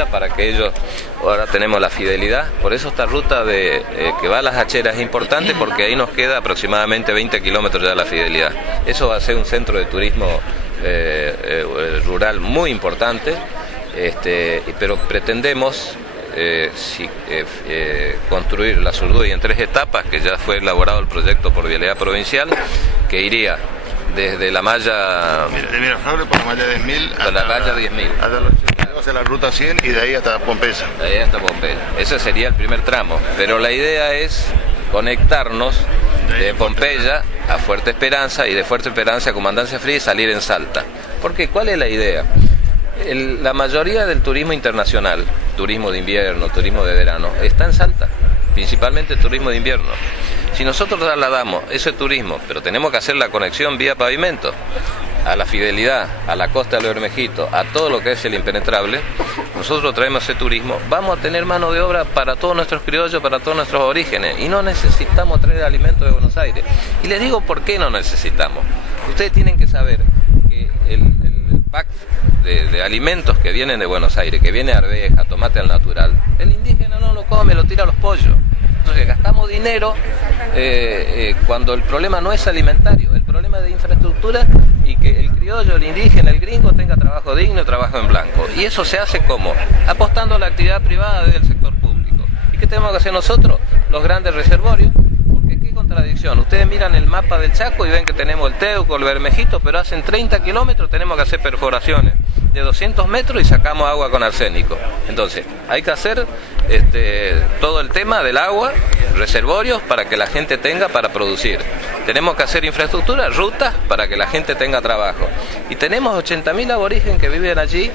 infraestructura para que ellos, ahora tenemos la fidelidad, por eso esta ruta que va a Las Acheras es importante porque ahí nos queda aproximadamente 20 kilómetros ya la fidelidad. Eso va a ser un centro de turismo rural muy importante, pero pretendemos construir la Zurduy en 3 etapas, que ya fue elaborado el proyecto por Vialidad Provincial, que iría desde la malla de Miraflores por la malla 10.000 hasta la malla 10.000 hasta la ruta 100 y de ahí hasta Pompeya. De ahí hasta Pompeya. Ese sería el primer tramo, pero la idea es conectarnos de Pompeya a Fuerte Esperanza y de Fuerte Esperanza a Comandancia Fría y salir en Salta. Porque ¿cuál es la idea? La mayoría del turismo internacional, turismo de invierno, turismo de verano, está en Salta, principalmente el turismo de invierno. Si nosotros trasladamos ese turismo, pero tenemos que hacer la conexión vía pavimento, a la fidelidad, a la costa de los Bermejitos, a todo lo que es el impenetrable, nosotros traemos ese turismo, vamos a tener mano de obra para todos nuestros criollos, para todos nuestros orígenes, y no necesitamos traer alimentos de Buenos Aires. Y les digo por qué no necesitamos. Ustedes tienen que saber que el pack de alimentos que vienen de Buenos Aires, que viene arveja, tomate al natural, el indígena no lo come, lo tira a los pollos. Entonces gastamos dinero cuando el problema no es alimentario, el problema es de infraestructura y que el criollo, el indígena, el gringo tenga trabajo digno y trabajo en blanco. Y eso se hace ¿cómo? Apostando a la actividad privada desde el sector público. ¿Y qué tenemos que hacer nosotros? Los grandes reservorios. Porque qué contradicción. Ustedes miran el mapa del Chaco y ven que tenemos el Teuco, el Bermejito, pero hacen 30 kilómetros tenemos que hacer perforaciones de 200 metros y sacamos agua con arsénico. Entonces, hay que hacer todo el tema del agua, reservorios para que la gente tenga para producir. Tenemos que hacer infraestructura, rutas para que la gente tenga trabajo. Y tenemos 80.000 aborígenes que viven allí,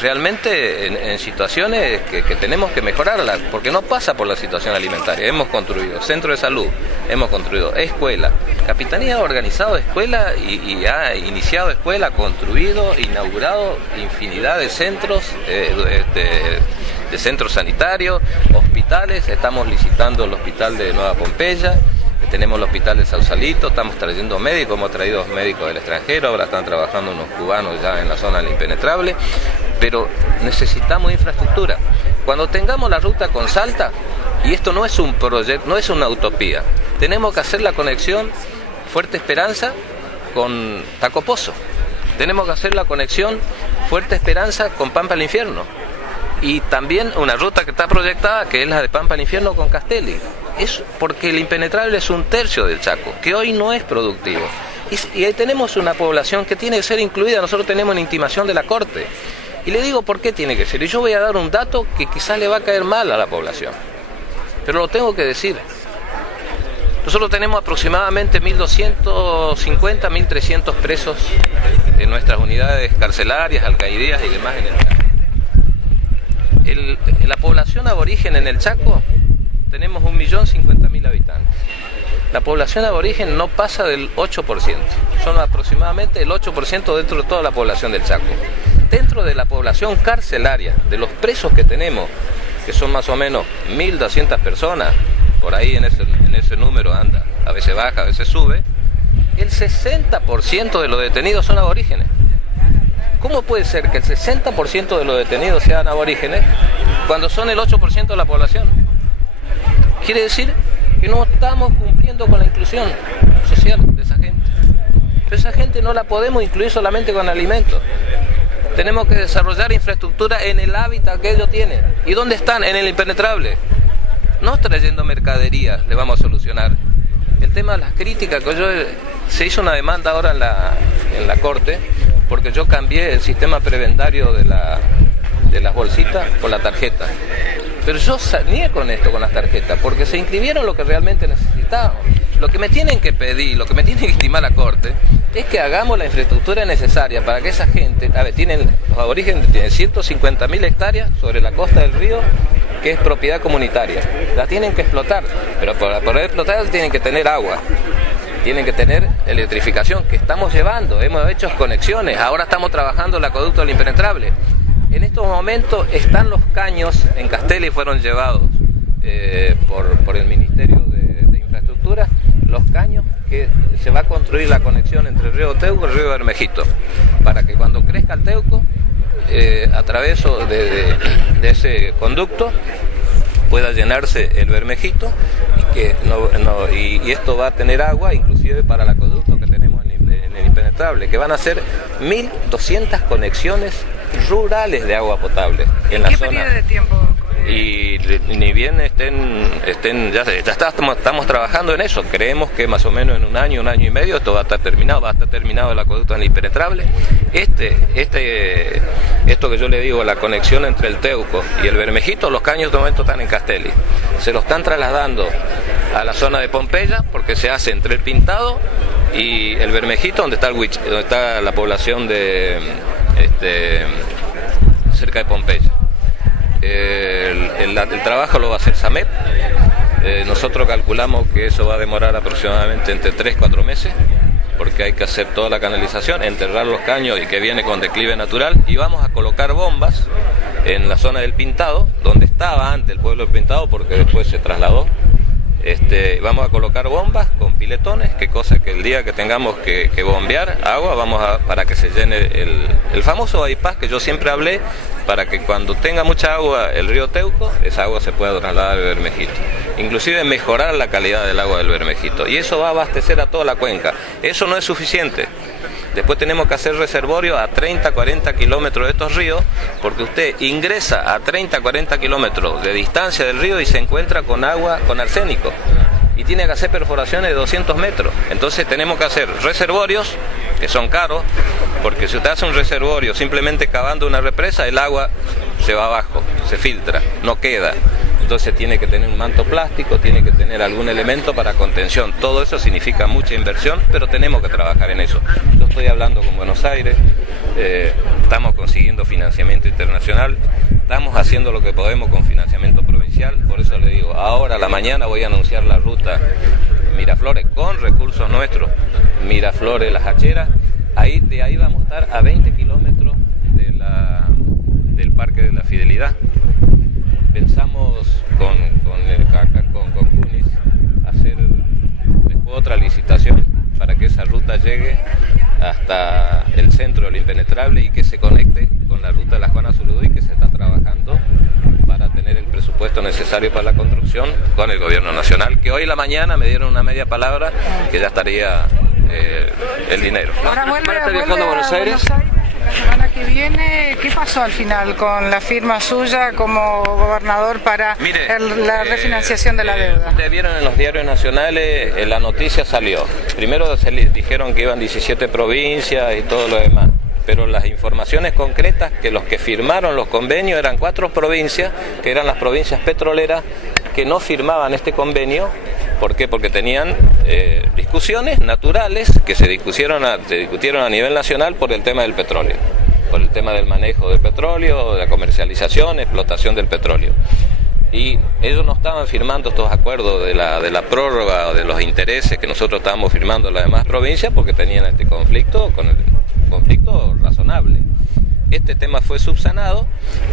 realmente en situaciones que tenemos que mejorarlas, porque no pasa por la situación alimentaria. Hemos construido centro de salud, hemos construido escuela. Capitanía ha organizado escuela y ha iniciado escuela, construido, inaugurado infinidad de centros, de centros sanitarios, hospitales. Estamos licitando el hospital de Nueva Pompeya, tenemos el hospital de Sausalito, estamos trayendo médicos, hemos traído médicos del extranjero, ahora están trabajando unos cubanos ya en la zona del impenetrable, pero necesitamos infraestructura. Cuando tengamos la ruta con Salta, y esto no es un proyecto, no es una utopía, tenemos que hacer la conexión Fuerte Esperanza con Tacopozo, tenemos que hacer la conexión Fuerte Esperanza con Pampa al Infierno, y también una ruta que está proyectada, que es la de Pampa al Infierno con Castelli. Es porque el impenetrable es 1/3 del Chaco, que hoy no es productivo. Y ahí tenemos una población que tiene que ser incluida. Nosotros tenemos una intimación de la Corte. Y le digo por qué tiene que ser. Y yo voy a dar un dato que quizás le va a caer mal a la población, pero lo tengo que decir. Nosotros tenemos aproximadamente 1.250, 1.300 presos en nuestras unidades carcelarias, alcaidías y demás en el Chaco. La población aborigen en el Chaco, tenemos 1.050.000 habitantes. La población aborigen no pasa del 8%, son aproximadamente el 8% dentro de toda la población del Chaco. Dentro de la población carcelaria, de los presos que tenemos, que son más o menos 1.200 personas, por ahí en ese número anda, a veces baja, a veces sube, el 60% de los detenidos son aborígenes. ¿Cómo puede ser que el 60% de los detenidos sean aborígenes cuando son el 8% de la población? Quiere decir que no estamos cumpliendo con la inclusión social de esa gente. Pero esa gente no la podemos incluir solamente con alimentos. Tenemos que desarrollar infraestructura en el hábitat que ellos tienen. ¿Y dónde están? En el impenetrable. No trayendo mercaderías le vamos a solucionar. El tema de las críticas, se hizo una demanda ahora en la Corte, porque yo cambié el sistema prebendario de las bolsitas por la tarjeta. Pero yo salí con esto, con las tarjetas, porque se inscribieron lo que realmente necesitábamos. Lo que me tienen que pedir, lo que me tiene que estimar la Corte, es que hagamos la infraestructura necesaria para que esa gente, los aborígenes tienen 150.000 hectáreas sobre la costa del río, que es propiedad comunitaria. La tienen que explotar, pero para poder explotar tienen que tener agua. Tienen que tener electrificación, que estamos llevando, hemos hecho conexiones, ahora estamos trabajando el acueducto del impenetrable. En estos momentos están los caños en Castelli, fueron llevados por el Ministerio de Infraestructura, los caños que se va a construir la conexión entre el río Teuco y el río Bermejito, para que cuando crezca el Teuco a través de ese conducto pueda llenarse el Bermejito y esto va a tener agua inclusive para el acueducto que tenemos en el Impenetrable, que van a ser 1.200 conexiones rurales de agua potable en la zona. ¿Qué periodo de tiempo? Y ni bien estén ya estamos trabajando en eso. Creemos que más o menos en un año y medio esto va a estar terminado el acueducto en el Impenetrable. Esto que yo le digo, la conexión entre el Teuco y el Bermejito, los caños de momento están en Castelli. Se lo están trasladando a la zona de Pompeya porque se hace entre el Pintado y el Bermejito, donde está la población de cerca de Pompeya. El trabajo lo va a hacer SAMEP. Nosotros calculamos que eso va a demorar aproximadamente entre 3-4 meses, porque hay que hacer toda la canalización, enterrar los caños y que viene con declive natural, y vamos a colocar bombas en la zona del Pintado, donde estaba antes el pueblo del Pintado, porque después se trasladó. Vamos a colocar bombas con piletones, que cosa que el día que tengamos que bombear agua, para que se llene el famoso bypass que yo siempre hablé, para que cuando tenga mucha agua el río Teuco, esa agua se pueda trasladar al Bermejito. Inclusive mejorar la calidad del agua del Bermejito. Y eso va a abastecer a toda la cuenca. Eso no es suficiente. Después tenemos que hacer reservorios a 30-40 kilómetros de estos ríos, porque usted ingresa a 30-40 kilómetros de distancia del río y se encuentra con agua con arsénico. Y tiene que hacer perforaciones de 200 metros. Entonces tenemos que hacer reservorios, que son caros, porque si usted hace un reservorio simplemente cavando una represa, el agua se va abajo, se filtra, no queda. Entonces tiene que tener un manto plástico, tiene que tener algún elemento para contención. Todo eso significa mucha inversión, pero tenemos que trabajar en eso. Yo estoy hablando con Buenos Aires, estamos consiguiendo financiamiento internacional, estamos haciendo lo que podemos con financiamiento provincial. Por eso le digo, ahora a la mañana voy a anunciar la ruta Miraflores con recursos nuestros, Miraflores, Las Hacheras. De ahí vamos a estar a 20 kilómetros del Parque de la Fidelidad. Pensamos con CUNIS hacer después otra licitación para que esa ruta llegue hasta el centro del Impenetrable y que se conecte con la ruta de la Juana Zurduy, que se está trabajando para tener el presupuesto necesario para la construcción con el gobierno nacional, que hoy en la mañana me dieron una media palabra que ya estaría el dinero. Ahora vuelve a Buenos Aires. La semana que viene, ¿qué pasó al final con la firma suya como gobernador para la refinanciación de la deuda? Ustedes vieron en los diarios nacionales, la noticia salió. Primero se les dijeron que iban 17 provincias y todo lo demás. Pero las informaciones concretas, que los que firmaron los convenios eran 4 provincias, que eran las provincias petroleras, que no firmaban este convenio. ¿Por qué? Porque tenían discusiones naturales que se discutieron a nivel nacional por el tema del petróleo, por el tema del manejo del petróleo, de la comercialización, explotación del petróleo. Y ellos no estaban firmando estos acuerdos de la prórroga o de los intereses que nosotros estábamos firmando en las demás provincias, porque tenían este conflicto razonable. Este tema fue subsanado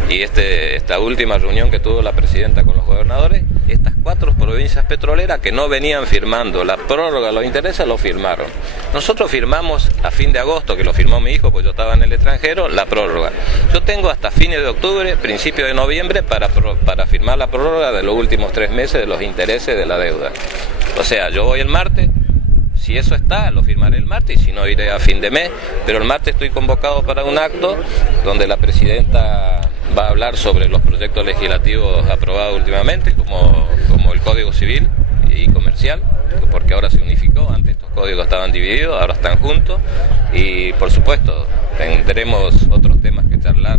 y esta última reunión que tuvo la presidenta con los gobernadores, estas 4 provincias petroleras que no venían firmando la prórroga de los intereses, lo firmaron. Nosotros firmamos a fin de agosto, que lo firmó mi hijo, pues yo estaba en el extranjero, la prórroga. Yo tengo hasta fines de octubre, principios de noviembre, para firmar la prórroga de los últimos 3 meses de los intereses de la deuda. O sea, yo voy el martes. Si eso está, lo firmaré el martes, y si no, iré a fin de mes. Pero el martes estoy convocado para un acto donde la presidenta va a hablar sobre los proyectos legislativos aprobados últimamente, como el Código Civil y Comercial, porque ahora se unificó. Antes estos códigos estaban divididos, ahora están juntos. Y por supuesto, tendremos otros temas que charlar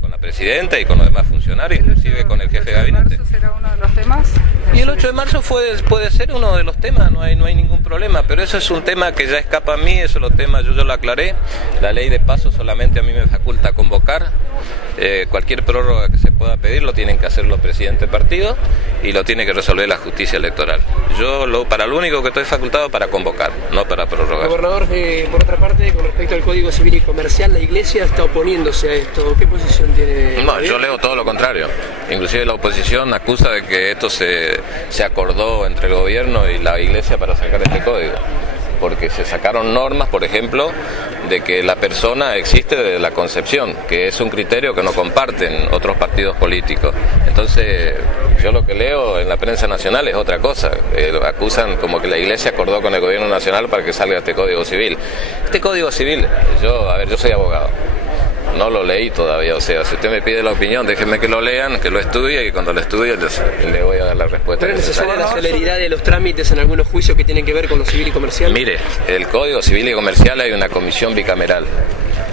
con la presidenta y con los demás funcionarios, inclusive con el jefe de gabinete. ¿El 8 de marzo será uno de los temas? Y el 8 de marzo puede ser uno de los temas, no hay ningún problema, pero eso es un tema que ya escapa a mí, eso es los temas, yo lo aclaré. La ley de paso solamente a mí me faculta convocar. Cualquier prórroga que se pueda pedir lo tienen que hacer los presidentes de partido y lo tiene que resolver la justicia electoral. Yo para lo único que estoy facultado para convocar, no para prorrogar. Gobernador, por otra parte, con respecto al Código Civil y Comercial, la Iglesia está oponiéndose a esto. ¿Qué posición tiene? No, yo leo todo lo contrario. Inclusive la oposición acusa de que esto se acordó entre el gobierno y la Iglesia para sacar este código. porque se sacaron normas, por ejemplo, de que la persona existe desde la concepción, que es un criterio que no comparten otros partidos políticos. Entonces, yo lo que leo en la prensa nacional es otra cosa. Acusan como que la Iglesia acordó con el gobierno nacional para que salga este Código Civil. Este Código Civil, yo soy abogado. No lo leí todavía, o sea, si usted me pide la opinión, déjenme que lo lean, que lo estudie, y cuando lo estudie le voy a dar la respuesta. ¿Pero es necesaria la celeridad de los trámites en algunos juicios que tienen que ver con lo civil y comercial? Mire, el Código Civil y Comercial hay una comisión bicameral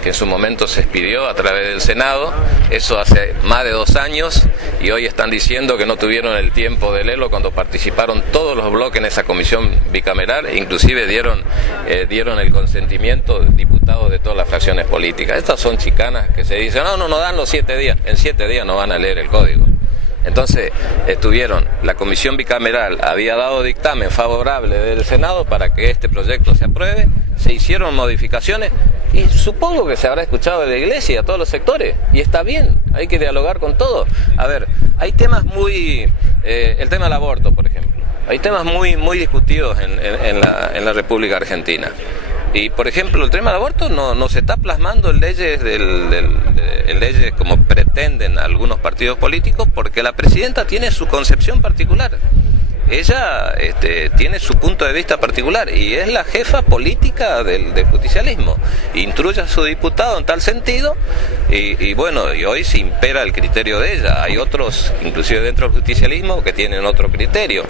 que en su momento se expidió a través del Senado, eso hace más de 2 años, y hoy están diciendo que no tuvieron el tiempo de leerlo cuando participaron todos los bloques en esa comisión bicameral, inclusive dieron el consentimiento diputados de todas las fracciones políticas. Estas son chicanas que se dicen, no dan los 7 días, en 7 días no van a leer el código. Entonces, la comisión bicameral había dado dictamen favorable del Senado para que este proyecto se apruebe, se hicieron modificaciones y supongo que se habrá escuchado de la Iglesia y a todos los sectores, y está bien, hay que dialogar con todos. A ver, hay temas el tema del aborto, por ejemplo, hay temas muy discutidos en la República Argentina. Y, por ejemplo, el tema del aborto no se está plasmando en leyes, en leyes como pretenden algunos partidos políticos, porque la presidenta tiene su concepción particular. Ella tiene su punto de vista particular y es la jefa política del justicialismo. Instruye a su diputado en tal sentido y hoy se impera el criterio de ella. Hay otros, inclusive dentro del justicialismo, que tienen otro criterio.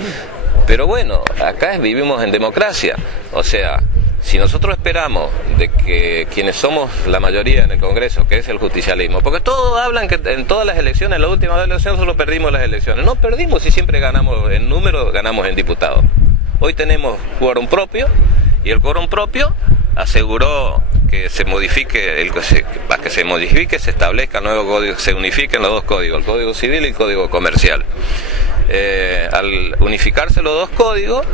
Pero bueno, acá vivimos en democracia, o sea, si nosotros esperamos de que quienes somos la mayoría en el Congreso, que es el justicialismo, porque todos hablan que en todas las elecciones, en la última elección solo perdimos las elecciones. No perdimos si siempre ganamos en número, ganamos en diputados. Hoy tenemos quórum propio y el quórum propio aseguró que se modifique, se establezca el nuevo código, se unifiquen los 2 códigos, el Código Civil y el Código Comercial. Al unificarse los 2 códigos,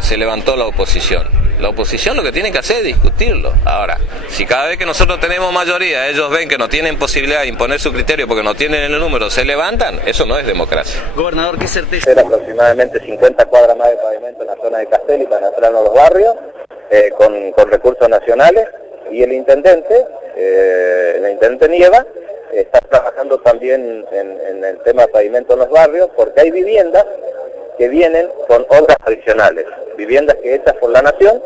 se levantó la oposición. La oposición lo que tiene que hacer es discutirlo. Ahora, si cada vez que nosotros tenemos mayoría, ellos ven que no tienen posibilidad de imponer su criterio porque no tienen el número, se levantan, eso no es democracia. Gobernador, ¿qué certeza? Era aproximadamente 50 cuadras más de pavimento en la zona de Castelli para entrar a los barrios, con recursos nacionales, y el intendente Nieva, está trabajando también en el tema de pavimento en los barrios, porque hay viviendas que vienen con obras adicionales, viviendas que hechas por la Nación,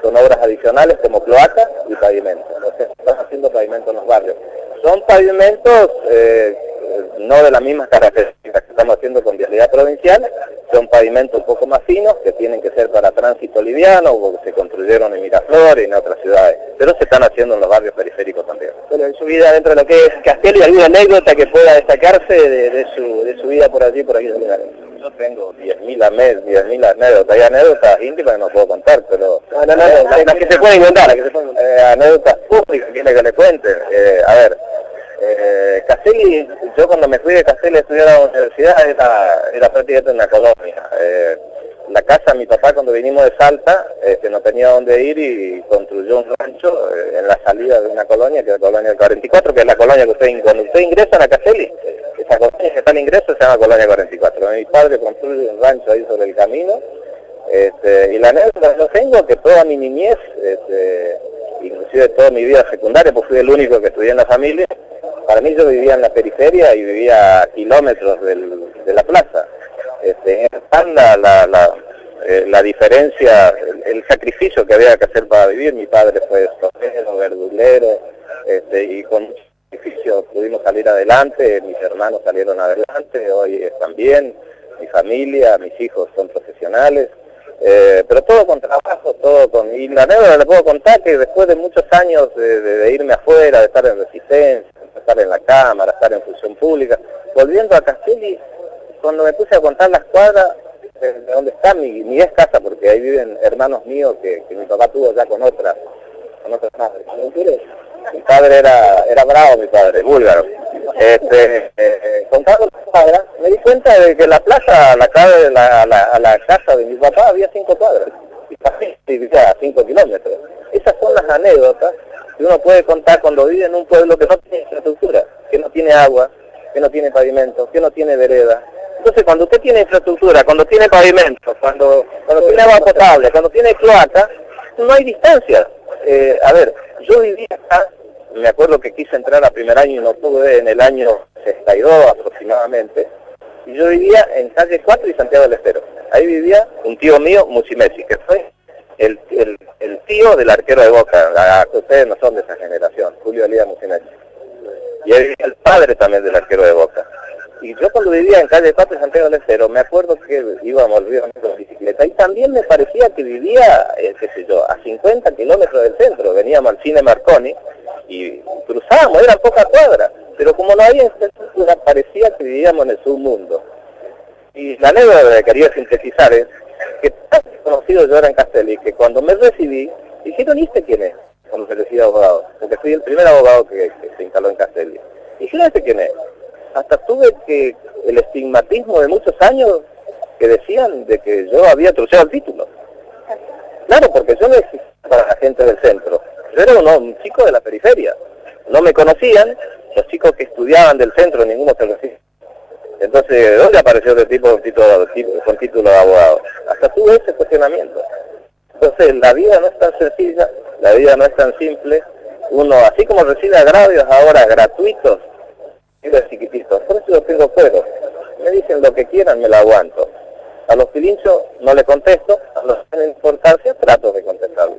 son obras adicionales como cloacas y pavimentos. Entonces están haciendo pavimento en los barrios. Son pavimentos no de las mismas características que estamos haciendo con vialidad provincial, son pavimentos un poco más finos, que tienen que ser para tránsito liviano, porque se construyeron en Miraflores y en otras ciudades, pero se están haciendo en los barrios periféricos también. Bueno, en su vida dentro de lo que es Castelli, ¿alguna anécdota que pueda destacarse de su vida por allí, por aquellos lugares? Yo tengo 10.000 anécdotas, hay anécdotas íntimas que no puedo contar, pero... las que se pueden contar, anécdotas públicas, ¿quiere que le cuente? Castelli, yo cuando me fui de Castelli a estudiar a la universidad era prácticamente una colonia. La casa de mi papá cuando vinimos de Salta no tenía dónde ir y construyó un rancho en la salida de una colonia, que es la colonia del 44, que es la colonia que cuando usted ingresa a Castelli, esa colonia que está al ingreso se llama colonia 44. Mi padre construye un rancho ahí sobre el camino, y la anécdota yo tengo que toda mi niñez, inclusive toda mi vida secundaria, pues fui el único que estudié en la familia. Para mí yo vivía en la periferia y vivía a kilómetros de la plaza. La diferencia, el sacrificio que había que hacer para vivir. Mi padre fue soltero, verdulero, y con mucho sacrificio pudimos salir adelante, mis hermanos salieron adelante, hoy están bien, mi familia, mis hijos son profesionales, pero todo con trabajo, y la anécdota le puedo contar que después de muchos años de irme afuera, de estar en Resistencia, estar en la Cámara, estar en función pública, volviendo a Castelli, cuando me puse a contar las cuadras de donde está mi ex casa, porque ahí viven hermanos míos que mi papá tuvo ya con otras madres. Mi padre era bravo, mi padre, búlgaro. Contando las cuadras, me di cuenta de que la plaza, a la casa de mi papá había 5 cuadras, y vivía a 5 kilómetros. Esas son las anécdotas que uno puede contar cuando vive en un pueblo que no tiene infraestructura, que no tiene agua, que no tiene pavimento, que no tiene vereda. Entonces, cuando usted tiene infraestructura, cuando tiene pavimento, cuando tiene agua potable, cuando tiene cloaca, no hay distancia. A ver, yo vivía acá, me acuerdo que quise entrar a primer año y no pude, en el año 62 aproximadamente, y yo vivía en calle 4 y Santiago del Estero. Ahí vivía un tío mío, Musimesi, que fue el tío del arquero de Boca. Ustedes no son de esa generación, Julio Elías Musimesi. Y ahí vivía el padre también del arquero de Boca. Y yo cuando vivía en calle 4 y Santiago del Estero, me acuerdo que íbamos al río en bicicleta, y también me parecía que vivía, qué sé yo, a 50 kilómetros del centro. Veníamos al cine Marconi y cruzábamos, eran pocas cuadras, pero como no había infraestructura, parecía que vivíamos en el submundo. Y la anécdota que quería sintetizar es que tan conocido yo era en Castelli, que cuando me recibí, dijeron, ¿y este quién es? Cuando me recibí abogado, porque fui el primer abogado que se instaló en Castelli. Dijeron, ¿este quién es? Hasta tuve que el estigmatismo de muchos años que decían de que yo había truceado el título. Claro, porque yo no existía para la gente del centro. Yo era un chico de la periferia. No me conocían, los chicos que estudiaban del centro, ninguno se conocía. Entonces, ¿de dónde apareció este tipo con título de abogado? Hasta tuve ese cuestionamiento. Entonces, la vida no es tan sencilla, la vida no es tan simple. Uno, así como recibe agravios ahora gratuitos, de chiquititos, por eso yo tengo fuero. Me dicen lo que quieran, me lo aguanto. A los pilinchos no le contesto, a los que tienen importancia trato de contestarles.